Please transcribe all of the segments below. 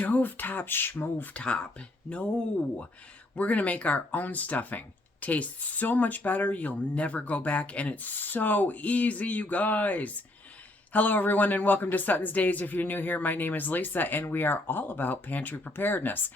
stovetop schmovetop. No, we're going to make our own stuffing. Tastes so much better, you'll never go back, and it's so easy, you guys. Hello, everyone, and welcome to SuttonsDaze. If you're new here, my name is Lisa, and we are all about pantry preparedness.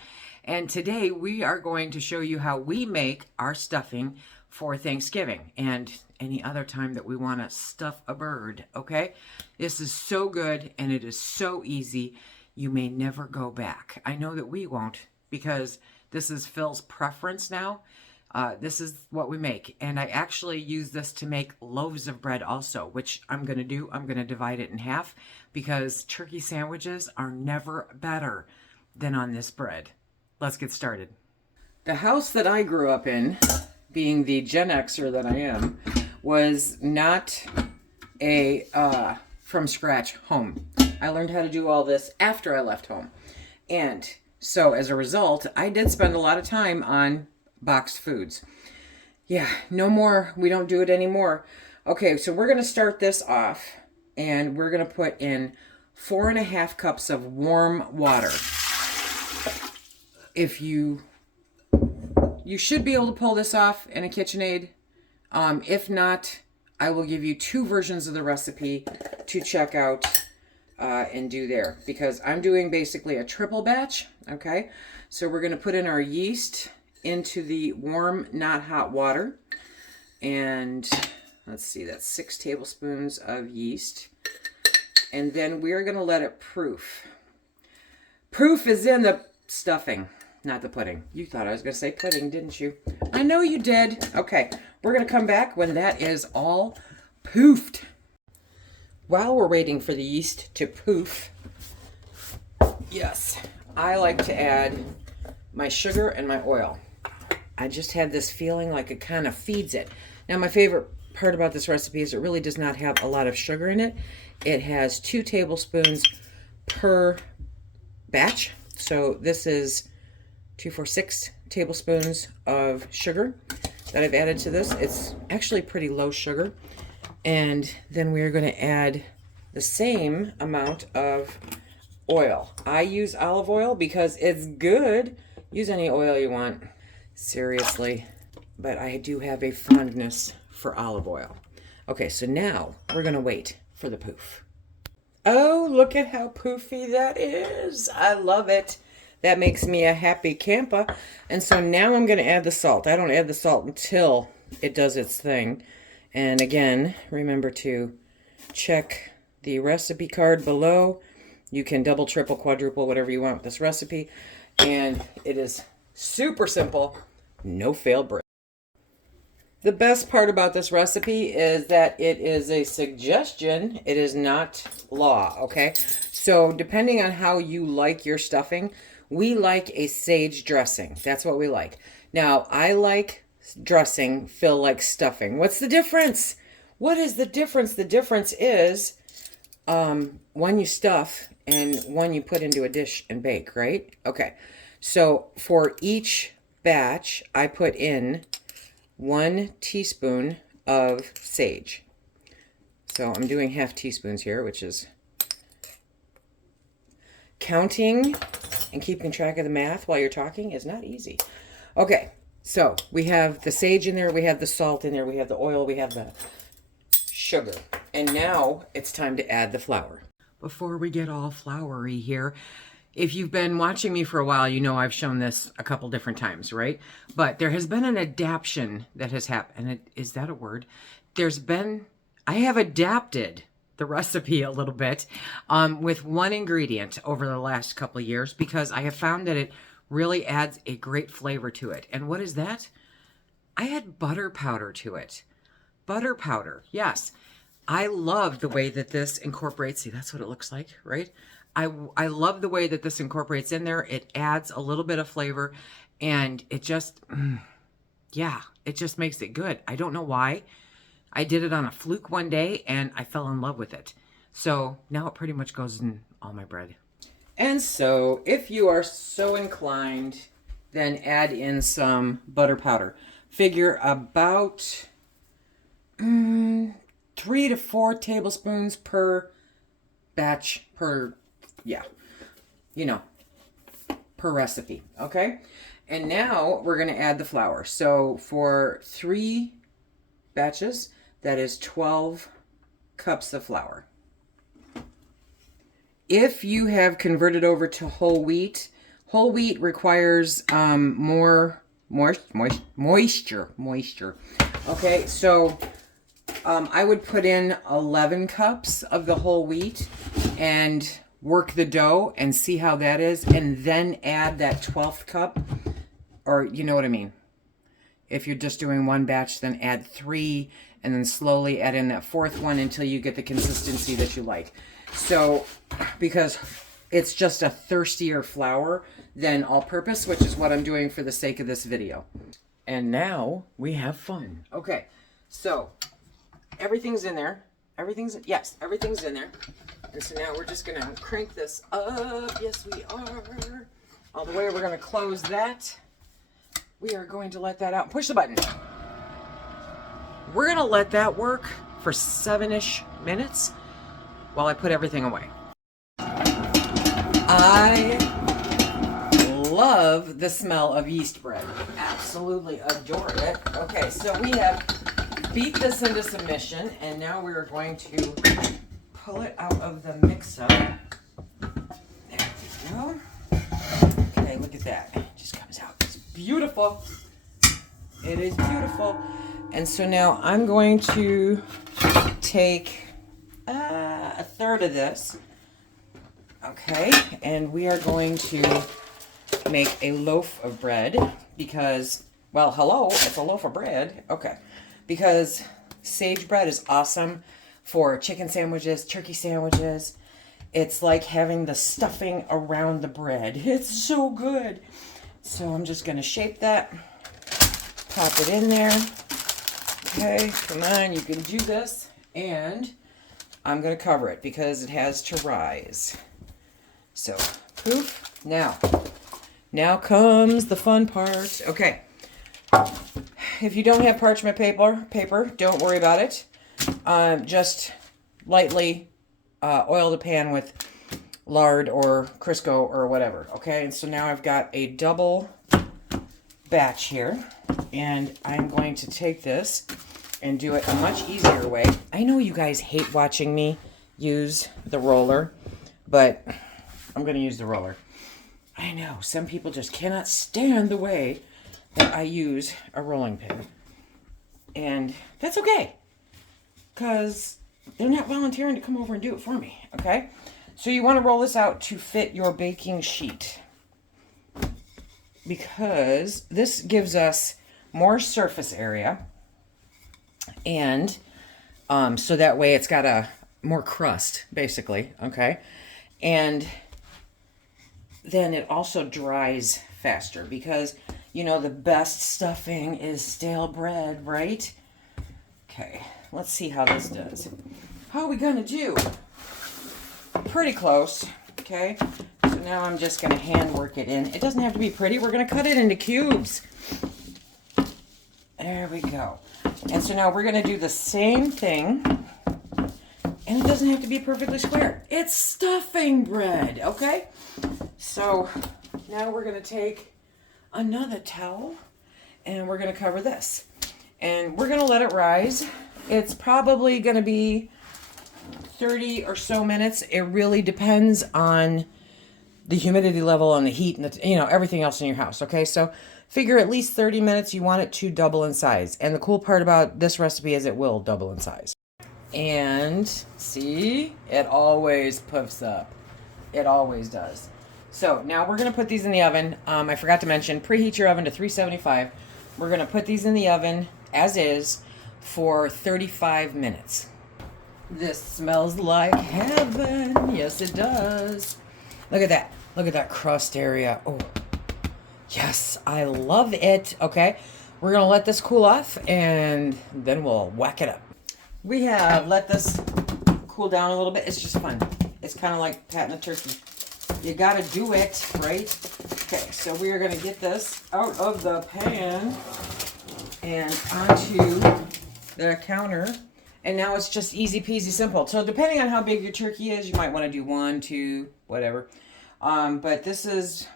And today we are going to show you how we make our stuffing for Thanksgiving and any other time that we want to stuff a bird, okay? This is so good, and it is so easy. You may never go back. I know that we won't, because this is Phil's preference now. This is what we make. And I actually use this to make loaves of bread also, which I'm going to do. I'm going to divide it in half because turkey sandwiches are never better than on this bread. Let's get started. The house that I grew up in, being the Gen Xer that I am, was not a from scratch home. I learned how to do all this after I left home. And so as a result, I did spend a lot of time on boxed foods. Yeah, no more. We don't do it anymore. Okay, so we're going to start this off and we're going to put in 4.5 cups of warm water. If you should be able to pull this off in a KitchenAid. If not, I will give you 2 versions of the recipe to check out and do there, because I'm doing basically a triple batch. Okay, so we're going to put in our yeast into the warm, not hot water, and let's see, that's 6 tablespoons of yeast, and then we're going to let it proof. Proof is in the stuffing, not the pudding. You thought I was going to say pudding, didn't you? I know you did. Okay, we're going to come back when that is all poofed. While we're waiting for the yeast to poof, yes, I like to add my sugar and my oil. I just had this feeling like it kind of feeds it. Now, my favorite part about this recipe is it really does not have a lot of sugar in it. It has 2 tablespoons per batch. So this is 2, 4, 6 tablespoons of sugar that I've added to this. It's actually pretty low sugar. And then we are going to add the same amount of oil. I use olive oil because it's good. Use any oil you want. Seriously. But I do have a fondness for olive oil. Okay, so now we're going to wait for the poof. Oh, look at how poofy that is. I love it. That makes me a happy camper. And so now I'm going to add the salt. I don't add the salt until it does its thing. And again, remember to check the recipe card below. You can double, triple, quadruple, whatever you want with this recipe. And it is super simple, no fail bread. The best part about this recipe is that it is a suggestion. It is not law, okay? So depending on how you like your stuffing, we like a sage dressing. That's what we like. Now, I like dressing, Phil likes stuffing. What's the difference? What is the difference? The difference is one you stuff and one you put into a dish and bake, right? Okay. So for each batch, I put in 1 teaspoon of sage. So I'm doing half teaspoons here, which is counting and keeping track of the math while you're talking is not easy. Okay. So we have the sage in there, we have the salt in there, we have the oil, we have the sugar. And now it's time to add the flour. Before we get all floury here, if you've been watching me for a while, you know I've shown this a couple different times, right? But there has been an adaptation that has happened. Is that a word? I have adapted the recipe a little bit with one ingredient over the last couple of years because I have found that it really adds a great flavor to it. And what is that? I add butter powder to it. Butter powder, yes. I love the way that this incorporates. See, that's what it looks like, right? I love the way that this incorporates in there. It adds a little bit of flavor, and it just, yeah, it just makes it good. I don't know why. I did it on a fluke one day, and I fell in love with it. So now it pretty much goes in all my bread. And so, if you are so inclined, then add in some butter powder. Figure about 3 to 4 tablespoons per batch, yeah. You know, per recipe, okay? And now we're going to add the flour. So for 3 batches, that is 12 cups of flour. If you have converted over to whole wheat requires more moisture. Okay, so I would put in 11 cups of the whole wheat and work the dough and see how that is, and then add that 12th cup, or you know what I mean. If you're just doing one batch, then add 3, and then slowly add in that 4th one until you get the consistency that you like. So, because it's just a thirstier flour than all-purpose, which is what I'm doing for the sake of this video. And now we have fun. Okay, so everything's in there. Everything's in there. And so now we're just gonna crank this up. Yes, we are. All the way, we're gonna close that. We are going to let that out. Push the button. We're gonna let that work for 7-ish minutes while I put everything away. I love the smell of yeast bread. Absolutely adore it. Okay, so we have beat this into submission, and now we're going to pull it out of the mix-up. There we go. Okay, look at that. It just comes out. It's beautiful. It is beautiful. And so now I'm going to take a third of this. Okay, and we are going to make a loaf of bread because, well, hello, it's a loaf of bread. Okay, because sage bread is awesome for chicken sandwiches, turkey sandwiches. It's like having the stuffing around the bread. It's so good. So I'm just going to shape that, pop it in there. Okay, come on, you can do this. And I'm going to cover it because it has to rise. So, poof. Now comes the fun part. Okay. If you don't have parchment paper, don't worry about it. Just lightly oil the pan with lard or Crisco or whatever. Okay, and so now I've got a double batch here, and I'm going to take this and do it a much easier way. I know you guys hate watching me use the roller, but I'm going to use the roller. I know, some people just cannot stand the way that I use a rolling pin. And that's okay, because they're not volunteering to come over and do it for me, okay? So you want to roll this out to fit your baking sheet, because this gives us more surface area, and so that way it's got a more crust, basically, okay? And then it also dries faster, because you know the best stuffing is stale bread, right? Okay, let's see how this does. How are we gonna do? Pretty close, okay? So now I'm just gonna hand work it in. It doesn't have to be pretty. We're gonna cut it into cubes. There we go. And so now we're gonna do the same thing. And it doesn't have to be perfectly square. It's stuffing bread, okay? So now we're going to take another towel and we're going to cover this. And we're going to let it rise. It's probably going to be 30 or so minutes. It really depends on the humidity level and the heat and the, everything else in your house, okay? So figure at least 30 minutes. You want it to double in size. And the cool part about this recipe is it will double in size. And see, it always puffs up. It always does. So now we're going to put these in the oven. I forgot to mention, preheat your oven to 375. We're going to put these in the oven as is for 35 minutes. This smells like heaven. Yes, it does. Look at that. Look at that crust area. Oh, yes, I love it. Okay, we're going to let this cool off and then we'll whack it up. We have let this cool down a little bit. It's just fun. It's kind of like patting a turkey. You got to do it, right? Okay, so we are going to get this out of the pan and onto the counter. And now it's just easy peasy simple. So depending on how big your turkey is, you might want to do 1, 2, whatever. But this is,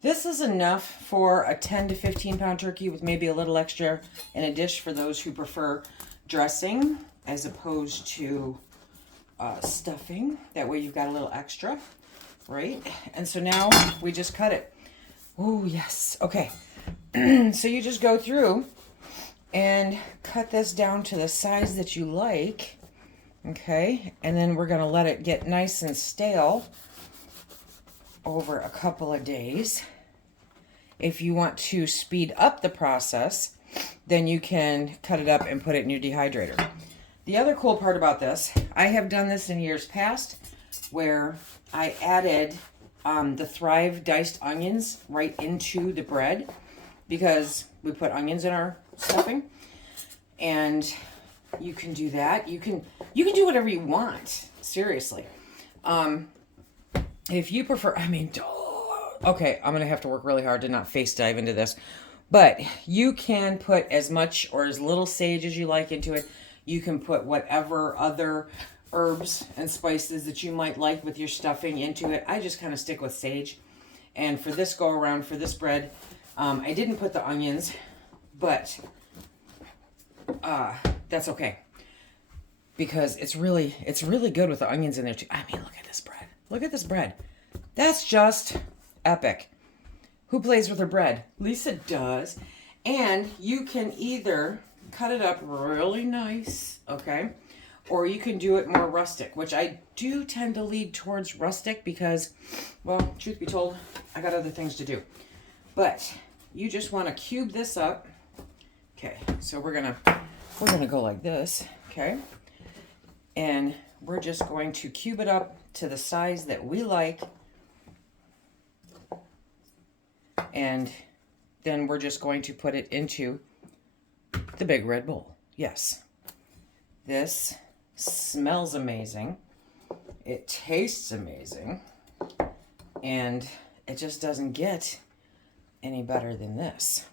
This is enough for a 10 to 15 pound turkey with maybe a little extra in a dish for those who prefer dressing as opposed to stuffing. That way you've got a little extra, right? And so now we just cut it. Oh, yes. Okay. So you just go through and cut this down to the size that you like. Okay. And then we're going to let it get nice and stale over a couple of days. If you want to speed up the process, then you can cut it up and put it in your dehydrator. The other cool part about this, I have done this in years past where I added the Thrive diced onions right into the bread because we put onions in our stuffing. And you can do that. You can do whatever you want. Seriously. If you prefer, okay, I'm going to have to work really hard to not face dive into this. But you can put as much or as little sage as you like into it. You can put whatever other herbs and spices that you might like with your stuffing into it. I just kind of stick with sage. And for this go around, for this bread, I didn't put the onions, but that's okay. Because it's really good with the onions in there too. I mean, look at this bread. Look at this bread. That's just epic. Who plays with her bread? Lisa does. And you can either cut it up really nice, okay? Or you can do it more rustic, which I do tend to lead towards rustic because, well, truth be told, I got other things to do. But you just want to cube this up. Okay, so we're gonna go like this, okay? And we're just going to cube it up to the size that we like. And then we're just going to put it into the big red bowl. Yes. This smells amazing. It tastes amazing. And it just doesn't get any better than this.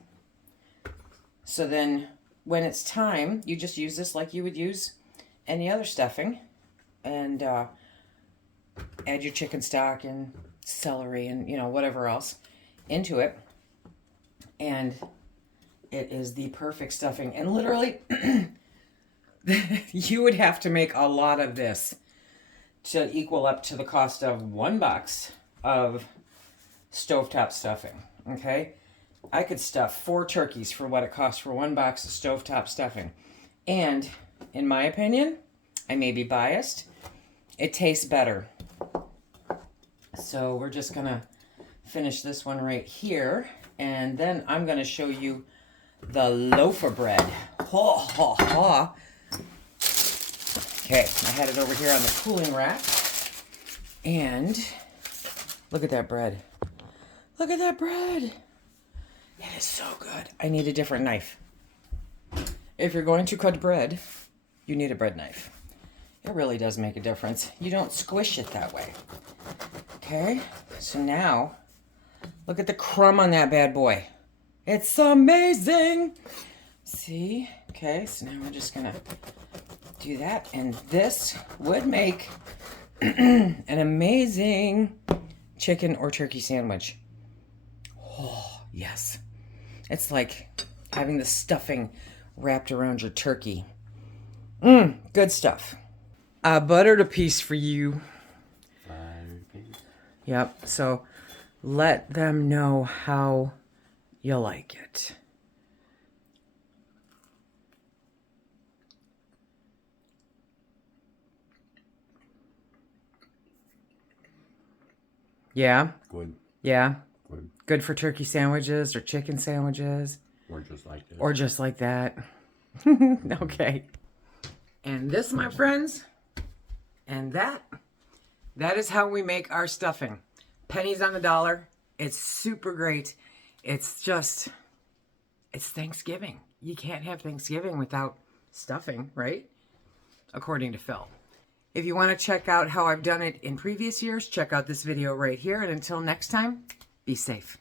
So then when it's time, you just use this like you would use any other stuffing. And add your chicken stock and celery and, you know, whatever else into it. And it is the perfect stuffing. And literally, you would have to make a lot of this to equal up to the cost of $1 of stovetop stuffing, okay? I could stuff 4 turkeys for what it costs for $1 of stovetop stuffing. And in my opinion, I may be biased, it tastes better. So we're just gonna finish this one right here, and then I'm gonna show you the loaf of bread. Ha ha ha. Okay, I had it over here on the cooling rack, and look at that bread. Look at that bread. It is so good. I need a different knife. If you're going to cut bread, you need a bread knife. It really does make a difference. You don't squish it that way. Okay, so now, look at the crumb on that bad boy. It's amazing. See? Okay, so now we're just gonna do that. And this would make an amazing chicken or turkey sandwich. Oh, yes. It's like having the stuffing wrapped around your turkey. Good stuff. I buttered a piece for you. Yep, so let them know how you like it. Yeah? Good. Yeah? Good. Good for turkey sandwiches or chicken sandwiches. Or just like this. Or just like that. Okay. And this, my friends, and that is how we make our stuffing. Pennies on the dollar. It's super great. It's Thanksgiving. You can't have Thanksgiving without stuffing, right? According to Phil. If you want to check out how I've done it in previous years, check out this video right here. And until next time, be safe.